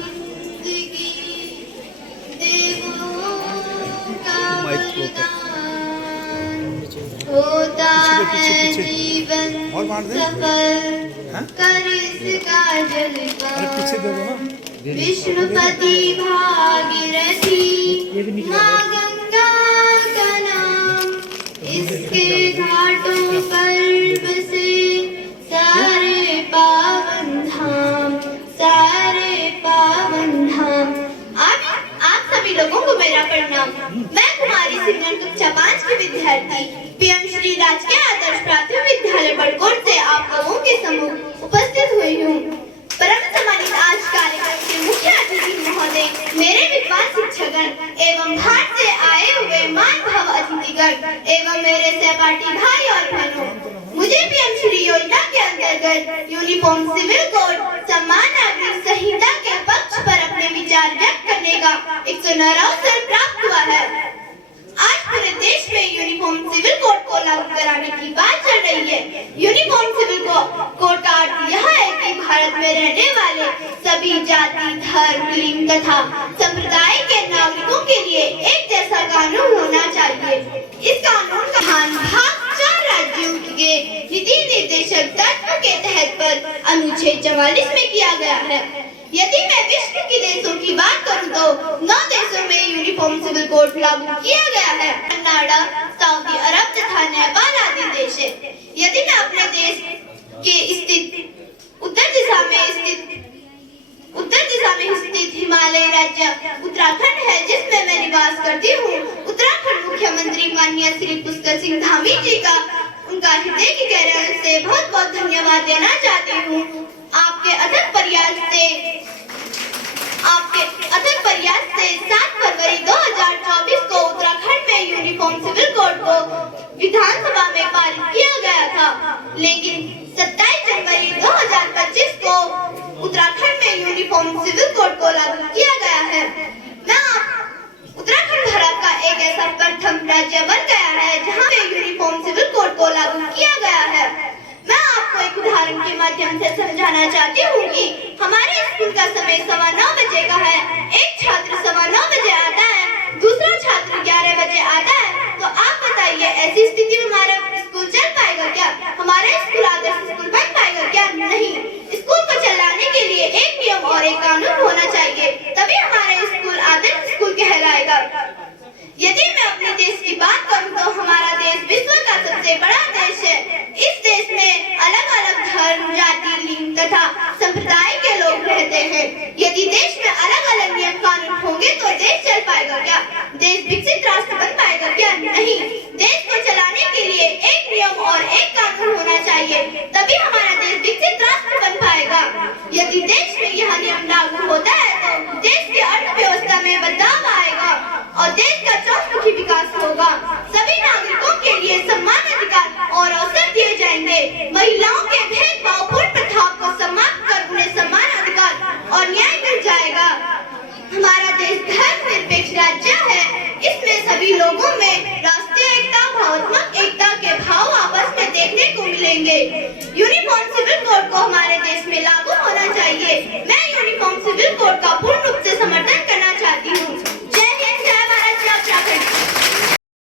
जिंदगी देवों का वरदान होता है जीवन सफल कर इसका जलपान विष्णुपति भागीरथी माँ गंगा का नाम इसके घाटों पर बसे सारे पावन धाम आप सभी लोगों को मेरा प्रणाम। मैं कुमारी सिमरन कक्षा 5 की विद्यार्थी पीएम श्री राजकीय आदर्श प्राथमिक विद्यालय बड़कोट से आप लोगों के सम्मुख उपस्थित हुई हूँ। परम सम्मानित आज कार्यक्रम के मुख्य अतिथि महोदय, मेरे विद्वान शिक्षकगण एवं बाहर से आए हुए मान भाव अतिथिगण एवं मेरे सहपाठी भाई और बहनों, मुझे पीएम श्री योजना के अंतर्गत यूनिफॉर्म सिविल कोड सम्मान नागरिक संहिता के पक्ष पर अपने विचार व्यक्त करने का एक सुनहरा अवसर प्राप्त हुआ है। आज पूरे देश में यूनिफॉर्म सिविल कोड को लागू कराने की बात चल रही है। यूनिफॉर्म सिविल कोड का अर्थ यह है कि भारत में रहने वाले सभी जाति, धर्म, लिंग तथा संप्रदाय के नागरिकों के लिए एक जैसा कानून होना चाहिए। इस कानून का भाग 4 राज्यों के नीति निर्देशक तत्व के तहत पर अनुच्छेद 44 में किया गया है। यदि मैं विश्व के देशों की बात करूं तो 9 देशों में यूनिफॉर्म सिविल कोड लागू किया गया है। कनाडा, सऊदी अरब तथा नेपाल आदि देश है। यदि मैं अपने देश के स्थित उत्तर दिशा में स्थित हिमालय राज्य उत्तराखंड है, जिसमें मैं निवास करती हूँ, उत्तराखंड मुख्यमंत्री माननीय श्री पुष्कर सिंह धामी जी का उनका हृदय की गहराई से बहुत बहुत धन्यवाद देना चाहती हूँ। आपके अथक प्रयास से 7 फरवरी 2024 को उत्तराखंड में यूनिफॉर्म सिविल कोड को विधानसभा में पारित किया गया था, लेकिन 27 जनवरी 2025 को उत्तराखंड में यूनिफॉर्म सिविल कोड को लागू किया गया है। उत्तराखंड भारत का एक ऐसा प्रथम राज्य बन गया है जहां पे यूनिफॉर्म सिविल कोड को लागू किया गया है। मैं आपको एक उदाहरण के माध्यम से समझाना चाहती हूँ कि हमारे स्कूल का समय 9:15 बजे का है। एक छात्र 9:15 बजे आता है, दूसरा छात्र 11 बजे आता है, तो आप बताइए ऐसी स्थिति में हमारा स्कूल चल पाएगा क्या? हमारा स्कूल आदर्श स्कूल बन पाएगा क्या? नहीं। स्कूल को चलाने के लिए एक नियम और एक कानून होना चाहिए, तभी हमारा स्कूल आदर्श स्कूल कहलाएगा। यदि मैं अपने देश की बात करूं तो हमारा देश विश्व का सबसे बड़ा देश है। इस देश में अलग-अलग धर्म, जाति, लिंग तथा संप्रदाय के लोग रहते हैं। यदि देश में अलग-अलग नियम कानून होंगे तो देश चल पाएगा क्या? देश विकसित राष्ट्र बन पाएगा क्या? नहीं। देश को चलाने के लिए एक नियम और एक कानून होना चाहिए, तभी हमारा देश विकसित राष्ट्र बन पाएगा। यदि देश में यह नियम लागू होता है तो देश की अर्थव्यवस्था में बदलाव आएगा और देश का चौमुखी विकास होगा। सभी नागरिकों के लिए समान अधिकार और अवसर दिए जाएंगे। महिलाओं के भेदभावपूर्ण प्रथाओं को समाप्त कर उन्हें समान अधिकार और न्याय मिल जाएगा। हमारा देश धर्मनिरपेक्ष राज्य है। इसमें सभी लोगों में राष्ट्रीय एकता, भावनात्मक एकता के भाव आपस में देखने को मिलेंगे। यूनिफॉर्म सिविल कोड को हमारे देश में लागू होना चाहिए। मैं यूनिफॉर्म सिविल कोड का पूर्ण